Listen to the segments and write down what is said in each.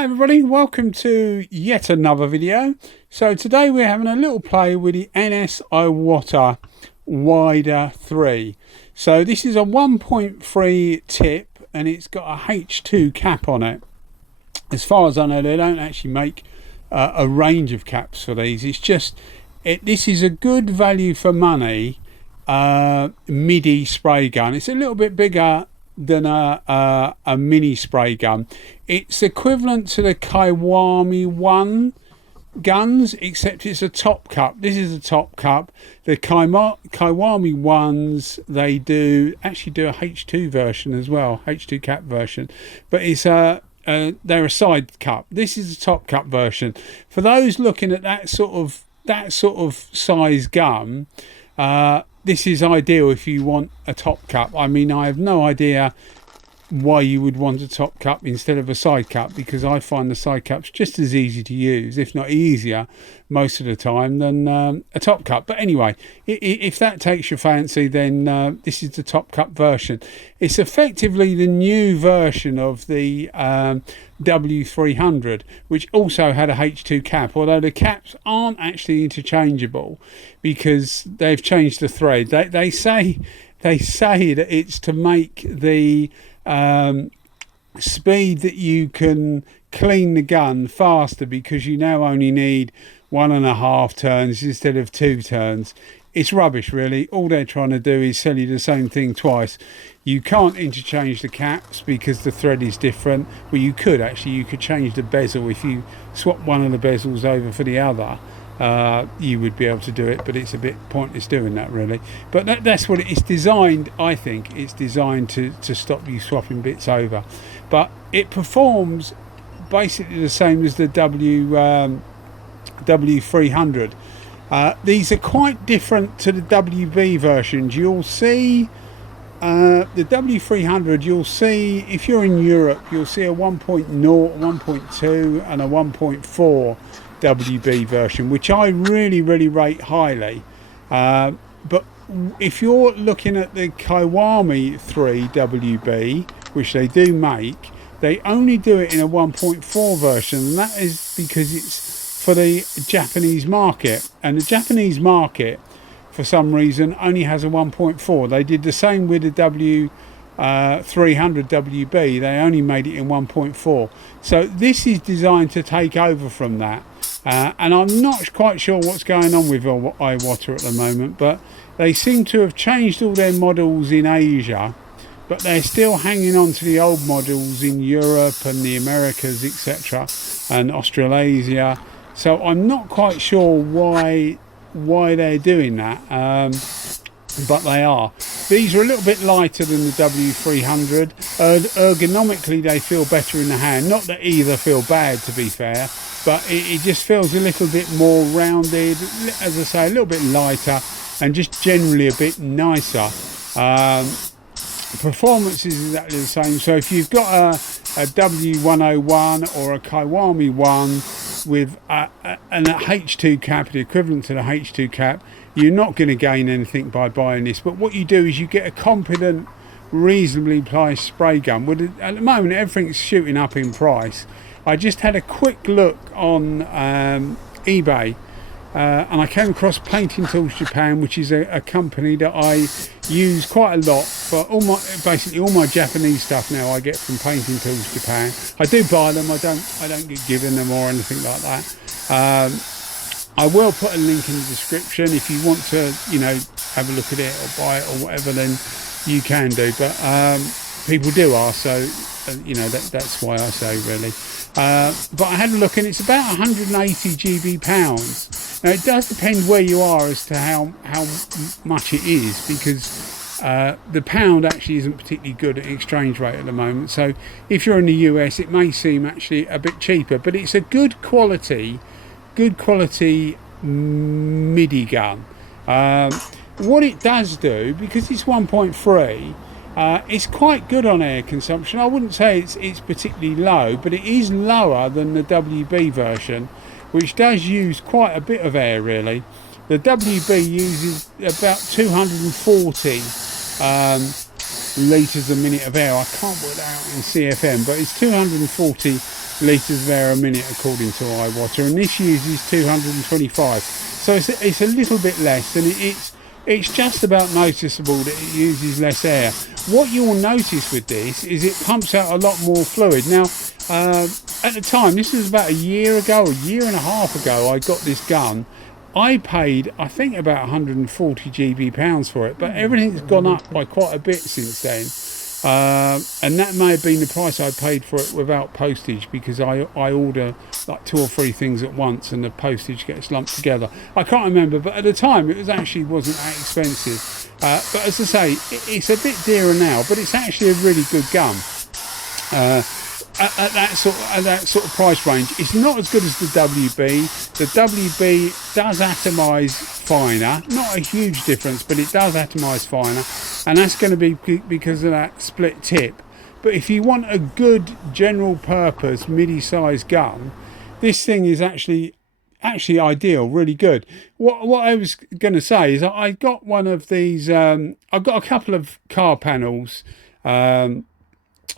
Hi everybody, welcome to yet another video. So today we're having a little play with the NS Iwata Wider 3. So this is a 1.3 tip and it's got a H2 cap on it. As far as I know, they don't actually make a range of caps for these. It's just, this is a good value for money Midi spray gun. It's a little bit bigger than a mini spray gun. It's equivalent to the Kiwami 1 guns, except it's a top cup. This is a top cup. The Kiwami ones, they actually do a H2 version as well, H2 cap version, but it's they're a side cup. This is a top cup version. For those looking at that sort of size gun, this is ideal if you want a top cup. I mean, I have no idea why you would want a top cup instead of a side cup, because I find the side cups just as easy to use, if not easier most of the time, than a top cup. But anyway, if that takes your fancy, then this is the top cup version. It's effectively the new version of the W300, which also had a H2 cap, although the caps aren't actually interchangeable because they've changed the thread. They say that it's to make the speed that you can clean the gun faster, because you now only need 1.5 turns instead of 2 turns. It's rubbish, really. All they're trying to do is sell you the same thing twice. You can't interchange the caps because the thread is different. Well, you could actually. You could change the bezel. If you swap one of the bezels over for the other, you would be able to do it, but it's a bit pointless doing that, really. But that's what it's designed. I think it's designed to stop you swapping bits over. But it performs basically the same as the W300. These are quite different to the WB versions. You'll see the W300, you'll see, if you're in Europe, you'll see a 1.0, 1.2 and a 1.4 WB version, which I really rate highly. But if you're looking at the Kiwami 3 WB, which they do make, they only do it in a 1.4 version, and that is because it's for the Japanese market, and the Japanese market for some reason only has a 1.4. They did the same with the W300 WB. They only made it in 1.4. So this is designed to take over from that. And I'm not quite sure what's going on with Iwata at the moment, but they seem to have changed all their models in Asia, but they're still hanging on to the old models in Europe and the Americas, etc., and Australasia. So I'm not quite sure why they're doing that, but they are. These are a little bit lighter than the W300. Ergonomically, they feel better in the hand. Not that either feel bad, to be fair, but it just feels a little bit more rounded, as I say, a little bit lighter, and just generally a bit nicer. Performance is exactly the same. So if you've got a W101 or a Kiwami 1 with an H2 cap, the equivalent to the H2 cap, you're not going to gain anything by buying this. But what you do is you get a competent, reasonably priced spray gun. At the moment, everything's shooting up in price. I just had a quick look on eBay, and I came across paintingtool.jp, which is a company that I use quite a lot for basically all my Japanese stuff now. I get from paintingtool.jp. I do buy them. I don't get given them or anything like that. I will put a link in the description if you want to, have a look at it or buy it or whatever. Then you can do. But people do ask, so that's why I say, really. But I had a look, and it's about 180 GB pounds. Now it does depend where you are as to how much it is, because the pound actually isn't particularly good at exchange rate at the moment. So if you're in the US, it may seem actually a bit cheaper, but it's a good quality Midi gun. What it does do, because it's 1.3, it's quite good on air consumption. I wouldn't say it's particularly low, but it is lower than the WB version, which does use quite a bit of air, really. The WB uses about 240 litres a minute of air. I can't put that out in CFM, but it's 240 litres of air a minute according to Iwata, and this uses 225. So it's a little bit less, and it's just about noticeable that it uses less air. What you'll notice with this is it pumps out a lot more fluid. Now, at the time, this was about a year and a half ago, I got this gun. I paid, I think, about 140 GB pounds for it, but everything's gone up by quite a bit since then. And that may have been the price I paid for it without postage, because I order like 2 or 3 things at once and the postage gets lumped together. I can't remember, but at the time it wasn't that expensive. But as I say, it's a bit dearer now, but it's actually a really good gun. At that sort of price range. It's not as good as the WB. The WB does atomise finer, not a huge difference, but it does atomise finer, and that's going to be because of that split tip. But if you want a good general purpose MIDI size gun, this thing is actually ideal, really good. What I was going to say is I got one of these. I've got a couple of car panels.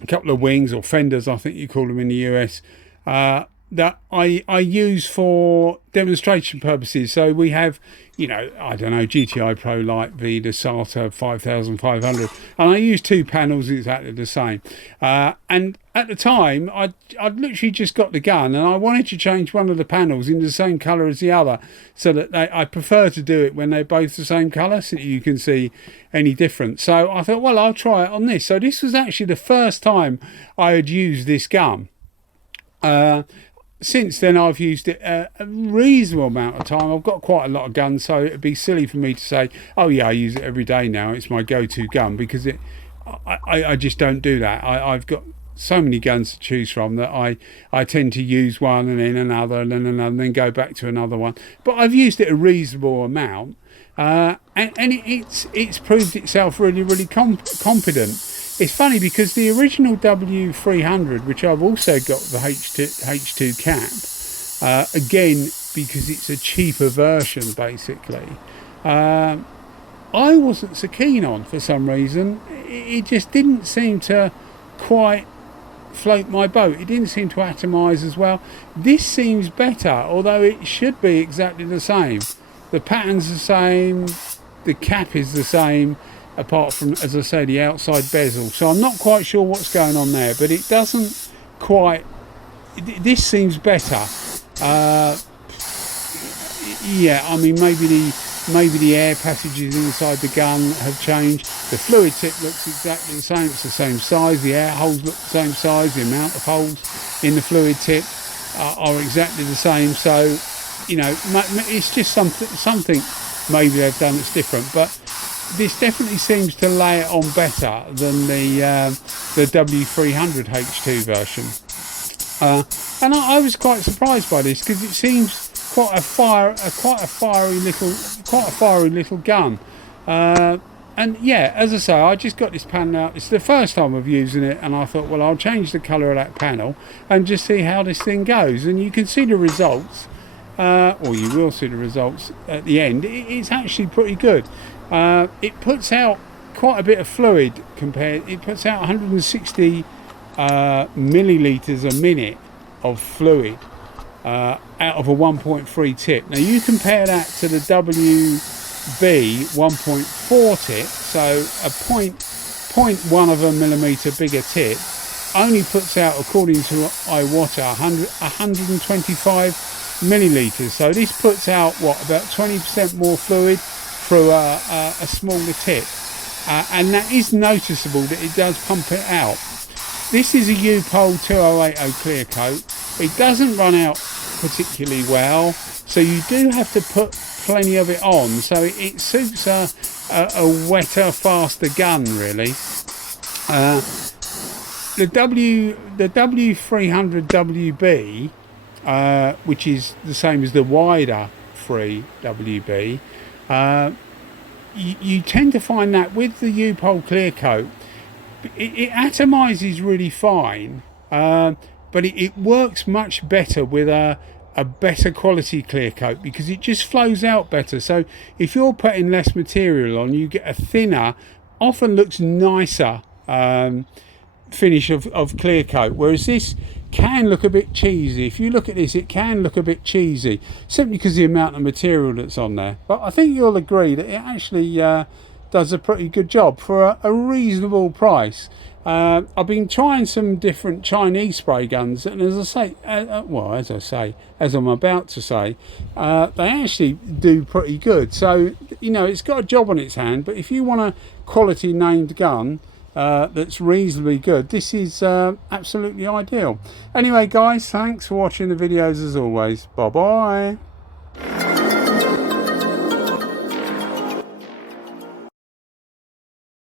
A couple of wings, or fenders I think you call them in the US, that I use for demonstration purposes. So we have, I don't know, GTI Pro Light V, the SATA 5500, and I use 2 panels exactly the same. And at the time, I'd literally just got the gun, and I wanted to change one of the panels in the same colour as the other, so that I prefer to do it when they're both the same colour, so that you can see any difference. So I thought, well, I'll try it on this. So this was actually the first time I had used this gun. Since then, I've used it a reasonable amount of time. I've got quite a lot of guns, so it'd be silly for me to say, oh yeah, I use it every day now, it's my go-to gun, because I just don't do that. I've got so many guns to choose from that I tend to use one and then another and then another and then go back to another one. But I've used it a reasonable amount, and it's proved itself really, really competent. It's funny because the original W300, which I've also got the H2 cap, again, because it's a cheaper version basically, I wasn't so keen on for some reason. It just didn't seem to quite float my boat. It didn't seem to atomise as well. This seems better, although it should be exactly the same. The pattern's the same, the cap is the same, apart from, as I say, the outside bezel. So I'm not quite sure what's going on there, but it doesn't quite, this seems better. Yeah, I mean, maybe the air passages inside the gun have changed. The fluid tip looks exactly the same, it's the same size, the air holes look the same size, the amount of holes in the fluid tip are exactly the same. So, it's just something maybe they've done that's different, but this definitely seems to lay it on better than the W300 H2 version. And I was quite surprised by this, because it seems quite a fiery little gun. And yeah, as I say, I just got this panel out. It's the first time of using it, and I thought, well, I'll change the colour of that panel and just see how this thing goes. And you can see the results, or you will see the results at the end. It's actually pretty good. It puts out quite a bit of fluid it puts out 160 millilitres a minute of fluid out of a 1.3 tip. Now you compare that to the WB 1.4 tip, so a 0.1 of a millimetre bigger tip only puts out, according to Iwata, 125 millilitres. So this puts out about 20% more fluid through a smaller tip, and that is noticeable that it does pump it out. This is a U-POL 2080 clear coat. It doesn't run out particularly well, so you do have to put plenty of it on, so it suits a wetter, faster gun really. The W300 WB, which is the same as the wider free WB, you tend to find that with the U-POL clear coat, it atomises really fine, but it works much better with a better quality clear coat, because it just flows out better. So if you're putting less material on, you get a thinner, often looks nicer finish of clear coat, whereas this can look a bit cheesy. If you look at this, it can look a bit cheesy, simply because of the amount of material that's on there. But I think you'll agree that it actually does a pretty good job for a reasonable price. I've been trying some different Chinese spray guns, and as I'm about to say, they actually do pretty good. So, you know, it's got a job on its hand, but if you want a quality named gun that's reasonably good, this is absolutely ideal. Anyway, guys, thanks for watching the videos as always. Bye bye.